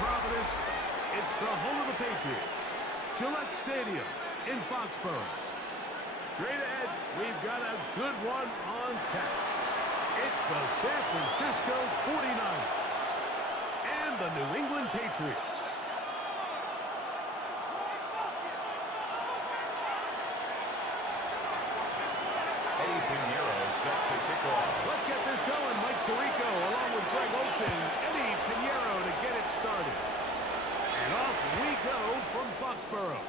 Providence, it's the home of the Patriots, Gillette Stadium in Foxborough. Straight ahead, we've got a good one on tap. It's the San Francisco 49ers and the New England Patriots. Set to kick off. Let's get this going. Mike Tirico along with Greg Olsen. Eddie Pinheiro to get it started. And off we go from Foxborough.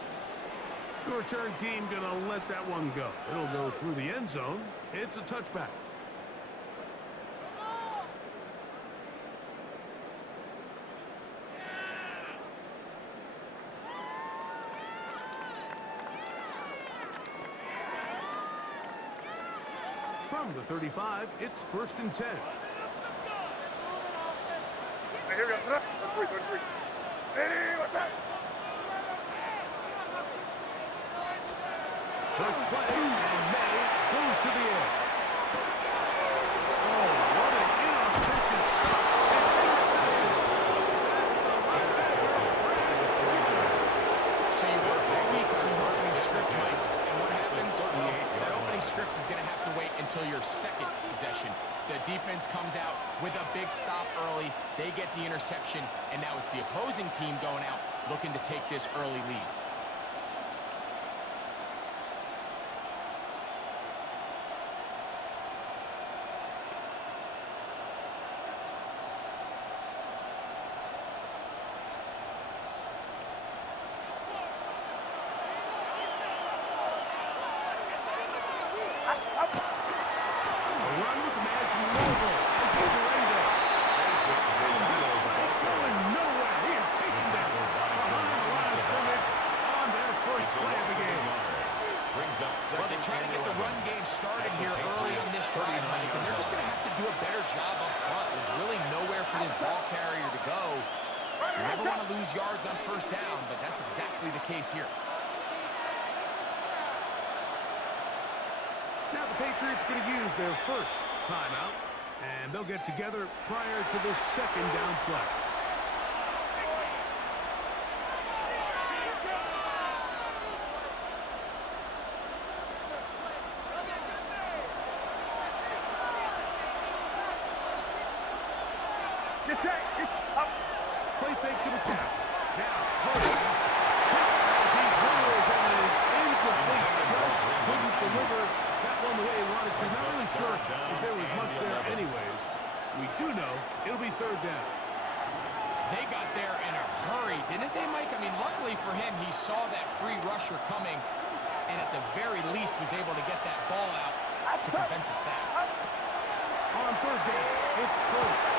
The return team going to let that one go. It'll go through the end zone. It's a touchback. From the 35, it's 1st and 10. Here we go. 33. Hey, what's that? First play, and May goes to the air. Oh, what an inauspicious stop. So you work all week on the opening script, Mike, and what happens? That opening script is going to have to wait until your second possession. The defense comes out with a big stop early. They get the interception, and now it's the opposing team going out looking to take this early lead. Well, they try to get the run game started here early on this drive, Mike, and they're just going to have to do a better job up front. There's really nowhere for this ball carrier to go. You never want to lose yards on first down, but that's exactly the case here. Now the Patriots going to use their first timeout, and they'll get together prior to the second down play. It's up. Play fake to the cap. Now, Hurry. As he rolls and is incomplete. Just couldn't deliver that one the way he wanted to. Not really sure if there was much there anyways. We do know it'll be 3rd down. They got there in a hurry, didn't they, Mike? I mean, luckily for him, he saw that free rusher coming and at the very least was able to get that ball out to prevent the sack. On 3rd down, it's Purdy.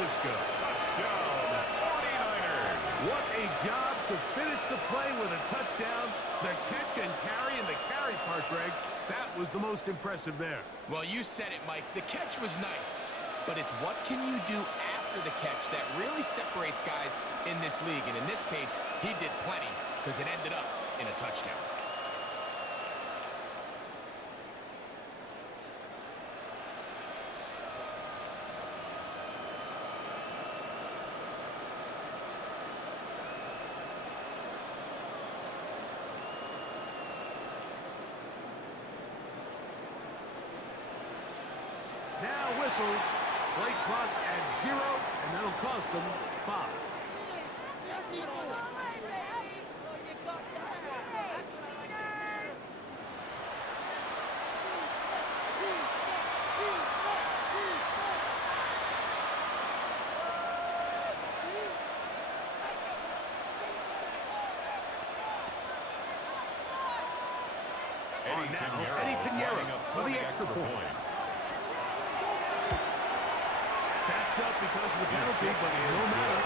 Touchdown, 49ers. What a job to finish the play with a touchdown. The catch and carry and the carry part, Greg, that was the most impressive there. Well, you said it, Mike. The catch was nice, but it's what can you do after the catch that really separates guys in this league. And in this case, he did plenty because it ended up in a touchdown. Now whistles, play clock at 0, and that'll cost them 5. Eddie Pinheiro for the extra point. Backed up because of the penalty, but no matter.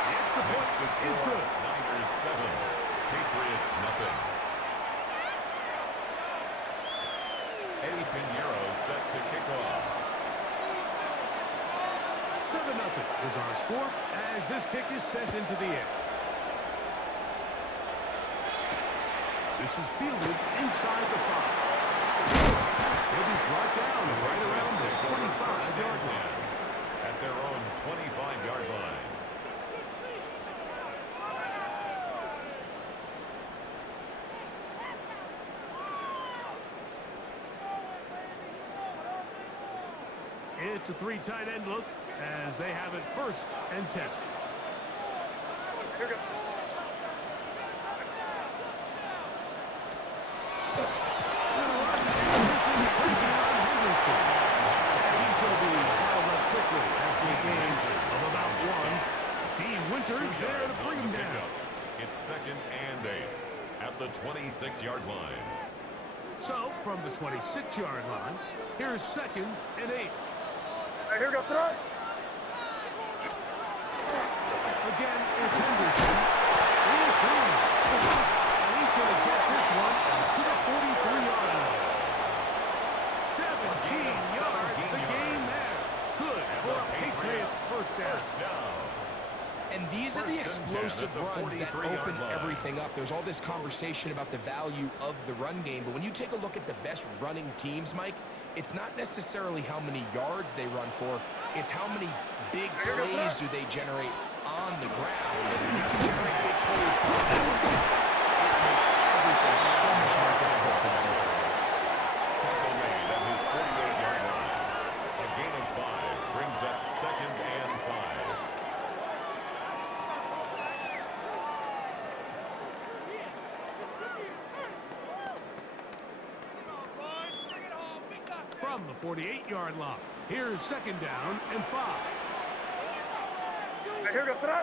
The extra point is good. Niners 7, Patriots nothing. Eddie Pinheiro set to kick off. 7-0 is our score as this kick is sent into the air. This is fielded inside the 5. He'll be brought down right around the 25-yard line. At their own 25-yard line. It's a 3 tight end look as they have it 1st and 10. Here we go. Winters there to bring him down. It's 2nd and 8 at the 26-yard line. So, from the 26-yard line, here's 2nd and 8. Hey, here we go, throw. Again, it's Henderson. And he's going to get this one to the 43-yard line. 17 yards, the gain there. Good for a Patriots first down. And these are the explosive runs that open everything up. There's all this conversation about the value of the run game, but when you take a look at the best running teams, Mike, it's not necessarily how many yards they run for, it's how many big plays do they generate on the ground. And when you can generate big plays on the ground, it makes everything so much more difficult for the defense. Tackle made at his 48-yard line. A gain of 5 brings up 2nd and 5. From the 48-yard line, here's 2nd down and 5. Hey, here we go, throw.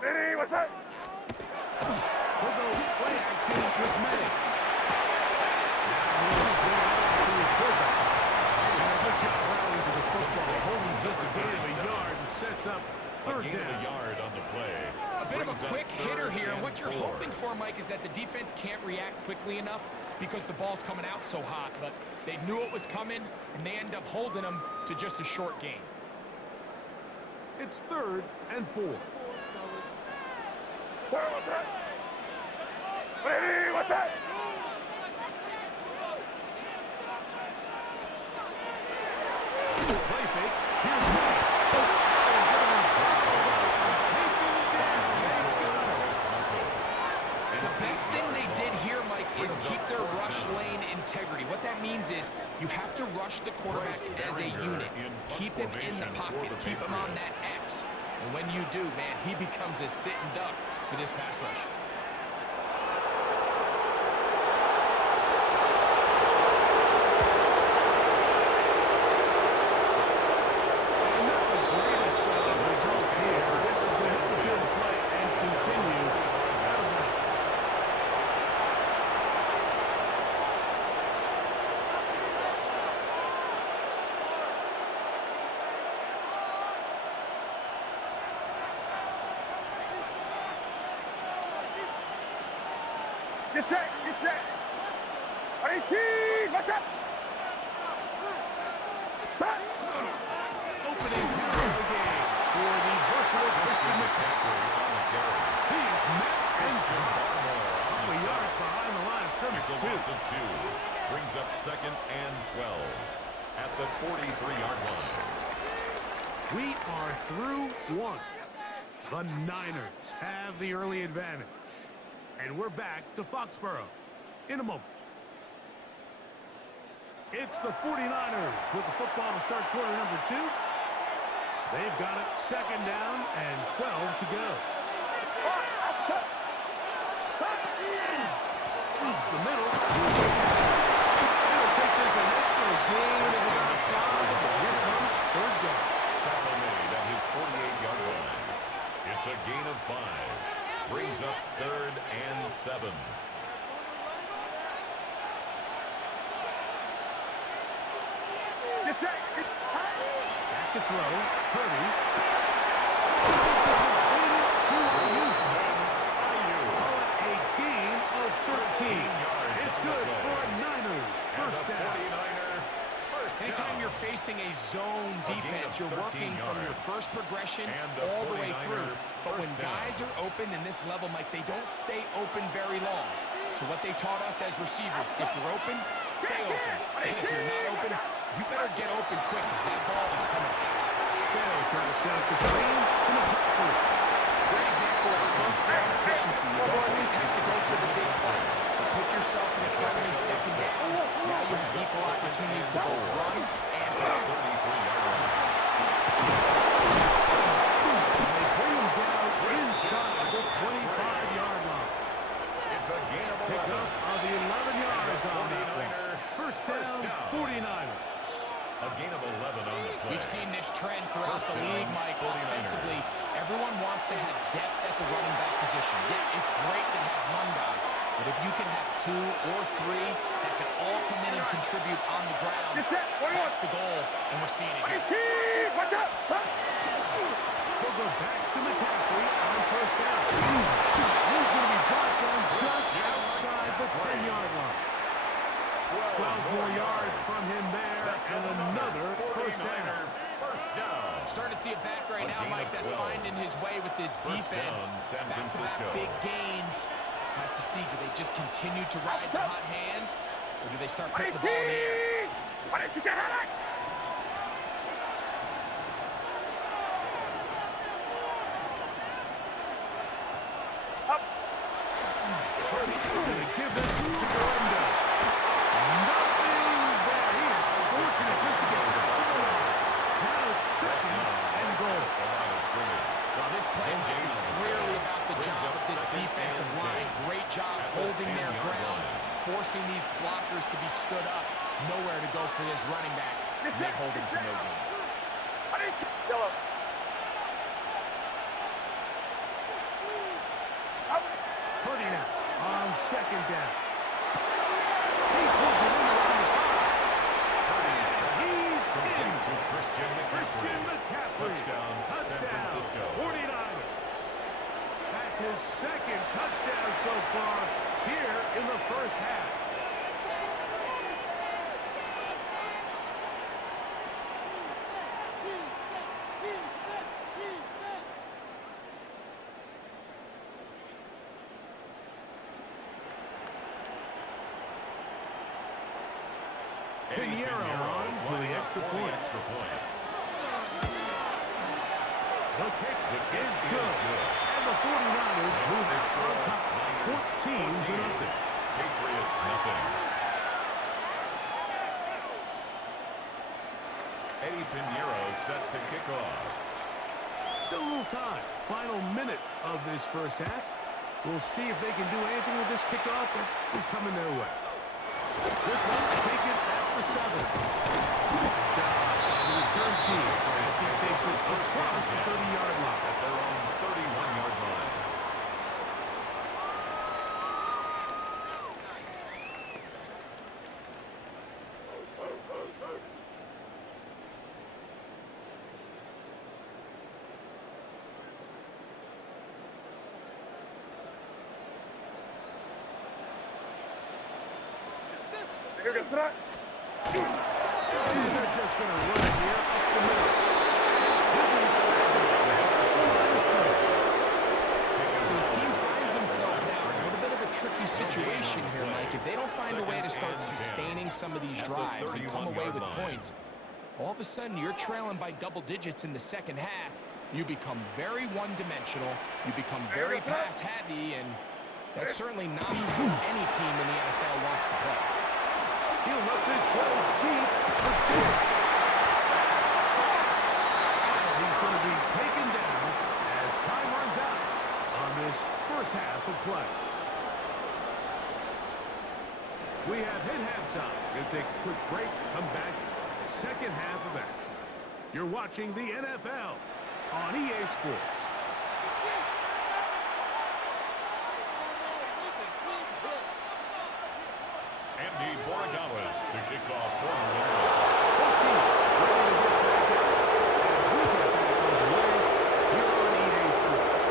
Hey, what's up? We'll go play action with May. Now he'll swing out to his fullback. He's a good job rallying to the football, holding just a gain of a yard and sets up 3rd Gain of down. a yard on the play. A bit of a Brings up quick hitter 3rd here, and and what you're 4. hoping for, Mike, is that the defense can't react quickly enough because the ball's coming out so hot, but they knew it was coming, and they end up holding them to just a short gain. It's 3rd and 4. What's up? Hey, what's up? Play fake. Here's May. The best thing they did here, Mike, is keep their rush lane integrity. What that means is you have to rush the quarterback as a unit. Keep him in the pocket. Keep him on that X. And when you do, man, he becomes a sitting duck for this pass rush. And not the greatest of results here. This is going to help the field play and continue out of bounds. Get set, get set. 18, what's up? Opening carry of the game for the versatile Christian McCaffrey. He is met and dropped. A couple of yards behind the line of scrimmage, It's a loss of 2. Brings up 2nd and 12 at the 43-yard line. We are through 1. The Niners have the early advantage. And we're back to Foxborough in a moment. It's the 49ers with the football to start quarter number 2. They've got it 2nd down and 12 to go. Up the middle. They'll take this ahead for a gain of about 5. Here comes 3rd down. Tackle made at his 48-yard line. It's a gain of 5. Brings up 3rd and 7. Get set. Back to throw. Purdy. A gain of 13. It's good for a Niners first down. Anytime you're facing a zone defense, you're working from your first progression all the way through. But when guys are open in this level, Mike, they don't stay open very long. So what they taught us as receivers, if you're open, stay open. And if you're not open, you better get open quick because that ball is coming out. They'll try to set up the screen to McCaffrey. Great example of first down efficiency. You don't always have to go for the big play. But put yourself in a friendly second down. Now you have equal opportunity to both run and pass. They bring him down inside the 25-yard line. It's a gain of 11. Pick up of the 11 yards on that one. First down, 49ers. A gain of 11 on the play. We've seen this trend throughout the league, Mike. Offensively, everyone wants to have depth at the running back position. Yeah, it's great to have one guy, but if you can have two or three that can all come in and contribute on the ground, that's the goal, and we're seeing it here. Watch out! We'll go back to McCaffrey on first down. He's going to be brought down just outside the 10-yard line. 12 more yards from him there, and another first down. Starting to see it back right now, Mike. That's finding his way with this defense. San Francisco. Big gains. Have to see, do they just continue to ride the hot hand, or do they start putting the ball in the air? Going to give this to Gorendo. Nothing there. He is fortunate just to get back to the line. Now it's second and goal. Well, this play is clearly about the job of this defensive line. Great job holding their ground, forcing these blockers to be stood up. Nowhere to go for this running back. And they hold him to no gain. Purdy now on second down. He pulls it in around the 5. He's in. To Christian McCaffrey. Touchdown, San Francisco. 49ers. That's his second touchdown so far here in the first half. Pinheiro on for the extra point. The kick is good. And the 49ers move on top. 14-0. Patriots nothing. Eddie Pinheiro set to kick off. Still a little time. Final minute of this first half. We'll see if they can do anything with this kickoff that is coming their way. This one taken at the 7. The return team as he takes it across the 30-yard line. At their own 31-yard line. Here goes that. They're just going to run it here up the middle. So his team finds themselves now in a little bit of a tricky situation here, Mike. If they don't find a way to start sustaining some of these drives and come away with points, all of a sudden you're trailing by double digits in the second half. You become very one-dimensional. You become very pass-heavy, and that's certainly not how any team in the NFL wants to play. He'll let this go deep for Diggs. And he's going to be taken down as time runs out on this first half of play. We have hit halftime. We'll take a quick break, come back, second half of action. You're watching the NFL on EA Sports. Andy Borregales to kick off for the Both teams ready to get back at it as we get back underway here on EA Sports.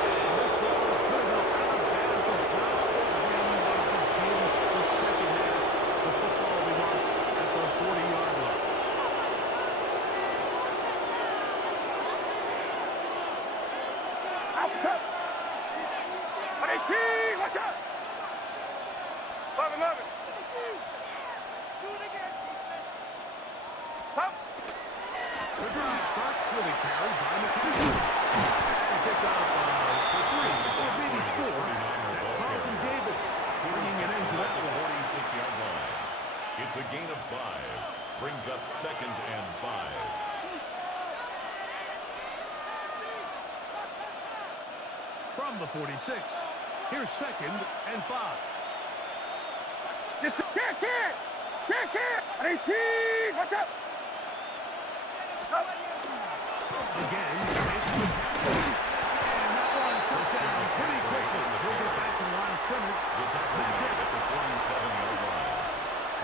And this ball is going to go out of bounds. It's not where we want to begin the second half. The football we want at the 40-yard line. Outside. Watch out! The drive starts with a carry by McCaffrey. And pick up 3 or maybe 4. That's Carlton Davis bringing an end to that one. 46-yard line. It's a gain of 5. Brings up 2nd and 5. From the 46, here's 2nd and 5. Yes, sir. Catch it! 18! What's up? Again, it's McCaffrey. And that one shuts down pretty quickly. He'll get back to the line of scrimmage. The tackle That's made it. at the 47-yard line.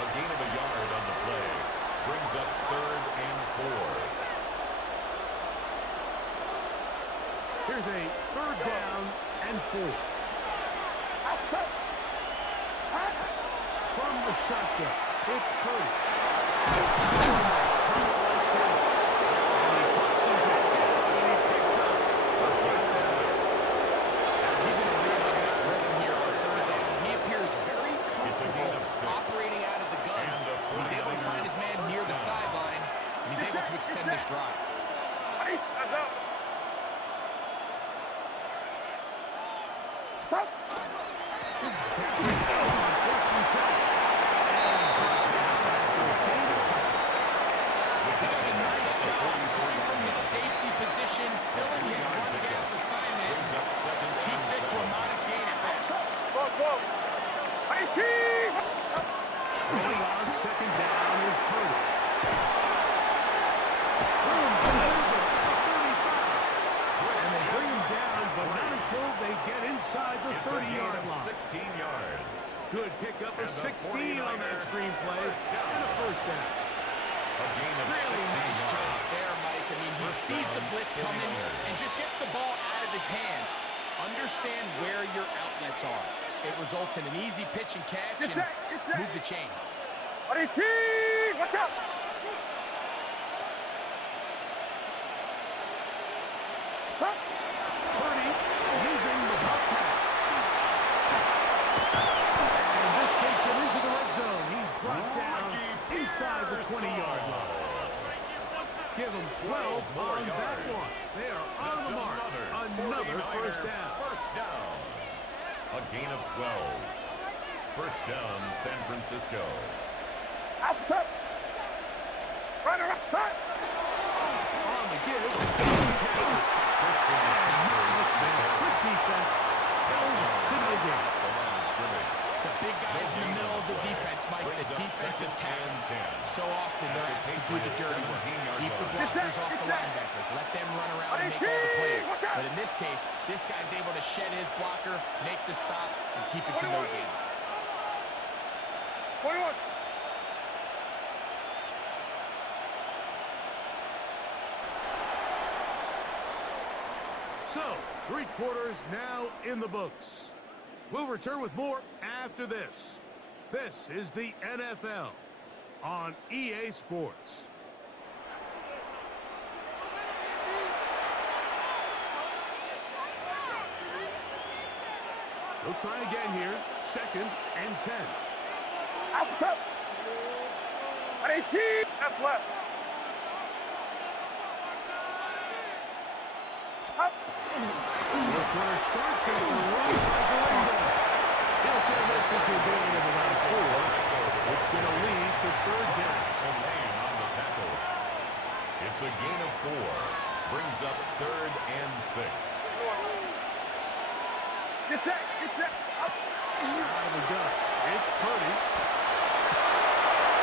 A gain of a yard on the play. Brings up 3rd and 4. Here's a 3rd down and 4. From the shotgun, it's Purdy. And he puts his head down and he picks up a 5. He's in a really nice rhythm here on 3rd down. He appears very It's a gain comfortable of 6. operating out of the gun. And a He's able to 40-yard find his man near the first down. sideline, and he's able to extend this drive. Hands up. From his safety position, filling his run gap assignment, Brings up 2nd and keeps this to a 7. modest gain at best. Whoa. 18! Running on 2nd down is Purdy. Boom, over at the 35. And they bring him down, but not until they get inside the It's a gain 30-yard of line. 16 yards. Good pickup of And the 16 on that 49er screenplay, first down. and a 1st down. A gain of 16 Really nice job yards. there, Mike. I mean, he First sees the down, blitz coming 49ers. and just gets the ball out of his hands. Understand where your outlets are. It results in an easy pitch and catch Get and set. move the chains. 18! What's up? Purdy using the pop pass. And this takes him into the red zone. He's brought down inside the 20-yard line. Give him 12 on that one. They are on the mark. Another 1st down. First down. A gain of 12. First down, San Francisco. Outside. Run. On the give. Quick defense. Held to no gain. The big guys in the middle of the defense, Mike, the defensive tackles. So often they're asked to do the dirty work. Keep the blockers off the linebackers. Let them run around and make all the plays. But in this case, this guy's able to shed his blocker, make the stop, and keep it to no gain. 21. So, 3 quarters now in the books. We'll return with more after this. This is the NFL on EA Sports. They'll try again here. 2nd and 10. Outside. 18. Left. Up. The quarter starts at the right by Galindo. He'll turn this into a gain of about 4. It's going to lead to 3rd down. A man on the tackle. It's a gain of 4. Brings up 3rd and 6. Get set. Up. Out of the gun. It's Purdy.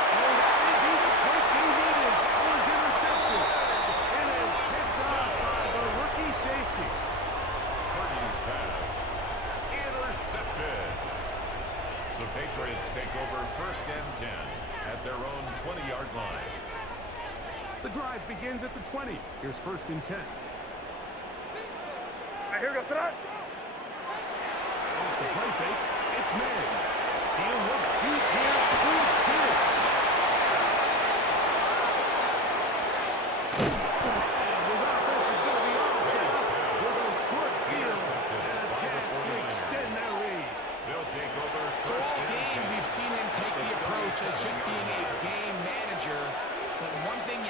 Oh, that may be the quick he needed. He's intercepted. It is picked off by the rookie safety. Purdy's pass. Intercepted. The Patriots take over 1st and 10 at their own 20-yard line. The drive begins at the 20. Here's 1st and 10. Here goes tonight. Off the play fake, it's May. He'll look deep here to Diggs. And his offense is going to be offset with a short field and a chance to extend their lead. They'll take over So 1st all and game, 10. we've seen him take the approach as just being a game manager. But one thing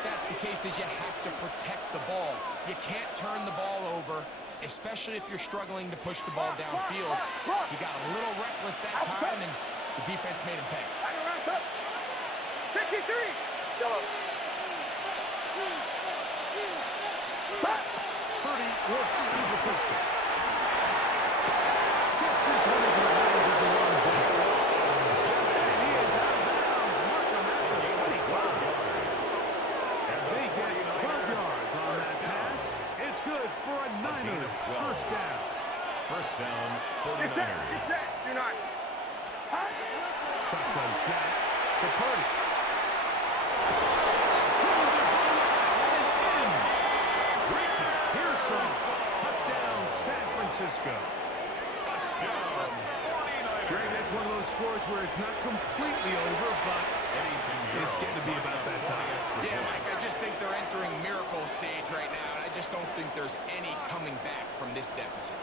if that's the case, is you have to protect the ball. You can't turn the ball over, especially if you're struggling to push the ball downfield. He got a little reckless that time, and the defense made him pay. 53. Yellow. Purdy works through the pistol. Gets this one into the hands of the long ball. And he is out of bounds. Mark him at the 25. They get 12 yards on that pass. It's good for a Niners first down. First down, It's set. 49ers. It's set. Do not. Shotgun snap to Purdy. Touchdown, San Francisco. Touchdown, 49ers. Greg, that's one of those scores where it's not completely over, but it's getting to be about that time. Yeah, Mike, I just think they're entering miracle stage right now, and I just don't think there's any coming back from this deficit.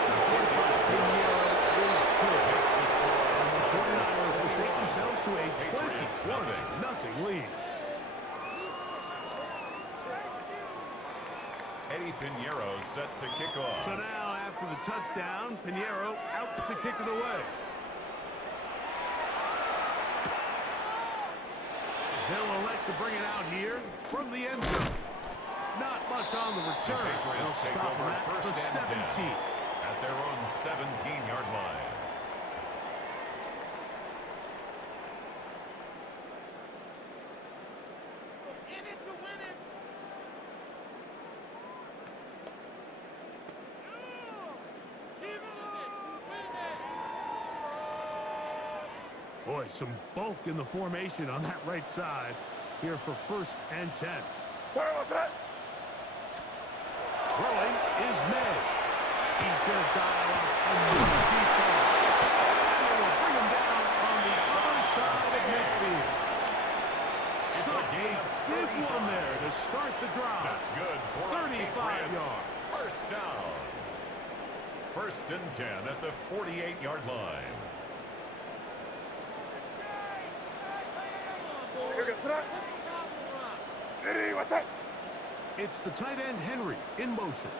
The 49ers will take themselves to a 21-0 lead. Eddie Pinheiro set to kick off. So now, after the touchdown, Pinheiro out to kick it away. They'll elect to bring it out here from the end zone. Not much on the return. They'll stop them at the 17. At their own 17-yard line. In it to win it. Boy, some bulk in the formation on that right side here for 1st and 10. What's that? Throwing is May. He's going to dial up another deep ball. And they will bring him down on the other side of midfield. So a big one there to start the drive. That's good for 35 yards. First down. 1st and 10 at the 48-yard line. What's that? It's the tight end Henry in motion.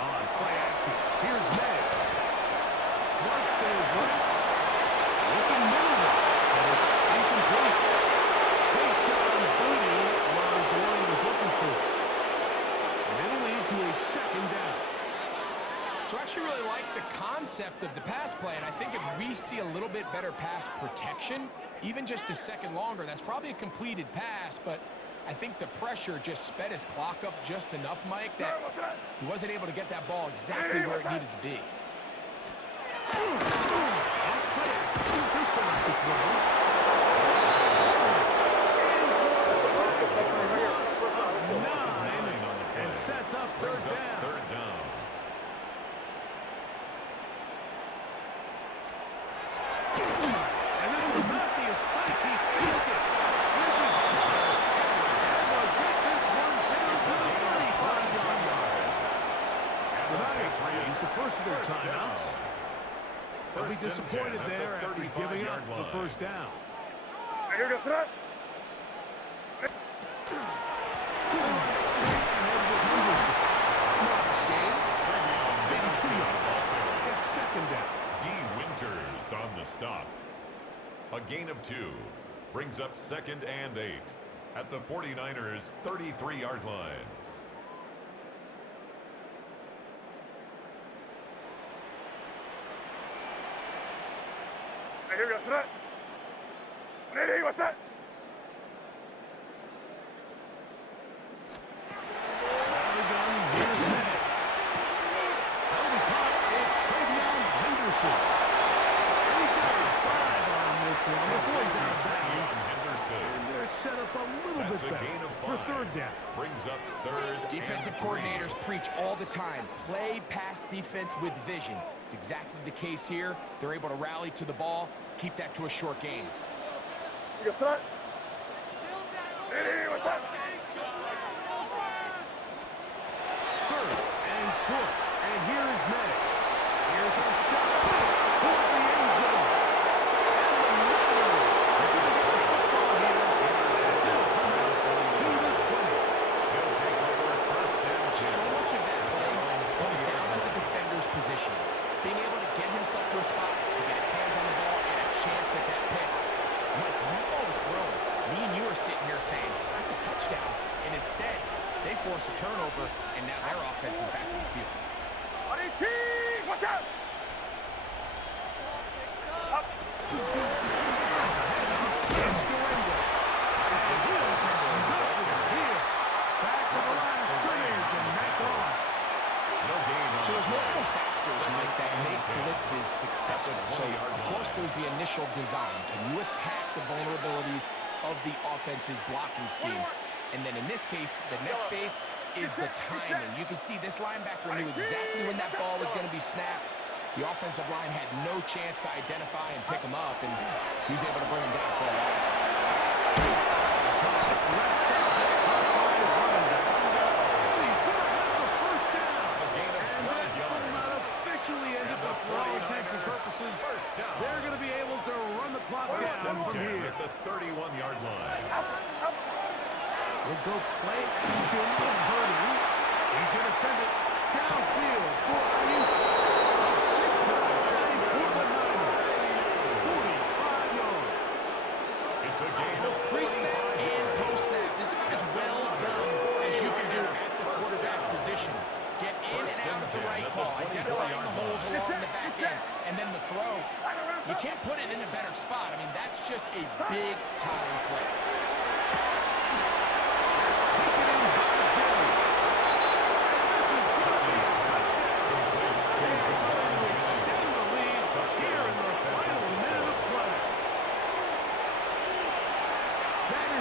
On play action, here's May. Flush to his right. Looking middle there, but it's incomplete. Tayshaun Booty was the one he was looking for. And it'll lead to a 2nd down. So I actually really like the concept of the pass play, and I think if we see a little bit better pass protection, even just a second longer, that's probably a completed pass, but I think the pressure just sped his clock up just enough, Mike, that he wasn't able to get that ball exactly where it needed to be. Off play action, this one to throw. And for a sack, it's a loss of 9, and sets up 3rd down. Third down. And this will not be a spike. He faked it. This is good. And they'll get this one down to the 35-yard line. The Niners use the first of their timeouts. They'll be disappointed there after giving up the 1st down. What's that? Maybe 2 yards. It's 2nd down. D. Winters on the stop. A gain of 2 brings up 2nd and 8 at the 49ers' 33-yard line. What's that? What's that? Here's May. Over top, it's Travion Henderson. And he goes 5 on this one before he's out of bounds. And they're set up a little bit better for 3rd down. Brings up 3rd. Defensive coordinators preach all the time, play pass defense with vision. It's exactly the case here. They're able to rally to the ball, keep that to a short game. What's that? What's that? 3rd and short. And here is May. Here's a shot toward the end zone. chance at that pick. Mike, when that ball was thrown, me and you are sitting here saying, that's a touchdown. And instead, they force a turnover, and now their offense is back in the field. Watch out! Up. So there's multiple factors, Mike, that make blitzes successful. So, of course, there's the initial design. Can you attack the vulnerabilities of the offense's blocking scheme? And then in this case, the next phase is the timing. You can see this linebacker knew exactly when that ball was going to be snapped. The offensive line had no chance to identify and pick him up, and he was able to bring him down for a loss. For all intents and purposes, they're going to be able to run the clock down from here. At the 31-yard line. He'll go play action with Birdie. He's going to send it downfield for Ayuk. Big time play for the Niners. 45 yards. It's a gain of Pre-snap and post-snap. This is about as well done as you can do at the quarterback position. Get in and out of the right call, identifying the holes along the back end, and then the throw. You can't put it in a better spot. I mean, that's just a big-time play.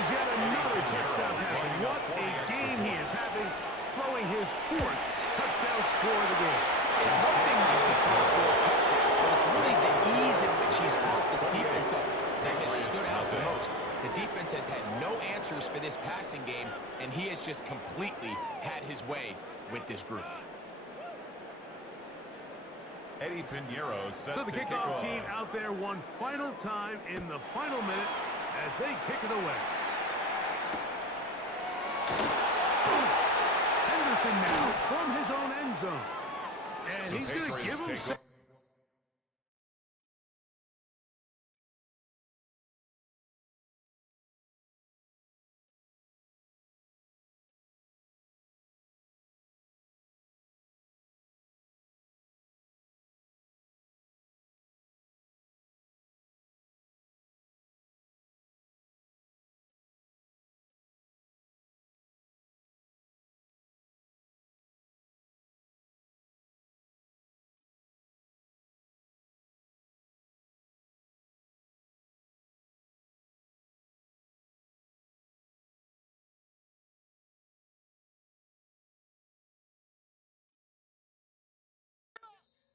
Yet another touchdown pass, and what a game he is having, throwing his fourth touchdown score of the game. It's one thing not to throw 4 touchdowns, but it's really the ease in which he's caused this defense up that has stood out the most. The defense has had no answers for this passing game, and he has just completely had his way with this group. Eddie Pinheiro sets So the kickoff team out there one final time in the final minute as they kick it away. Henderson now from his own end zone. And he's going to give him...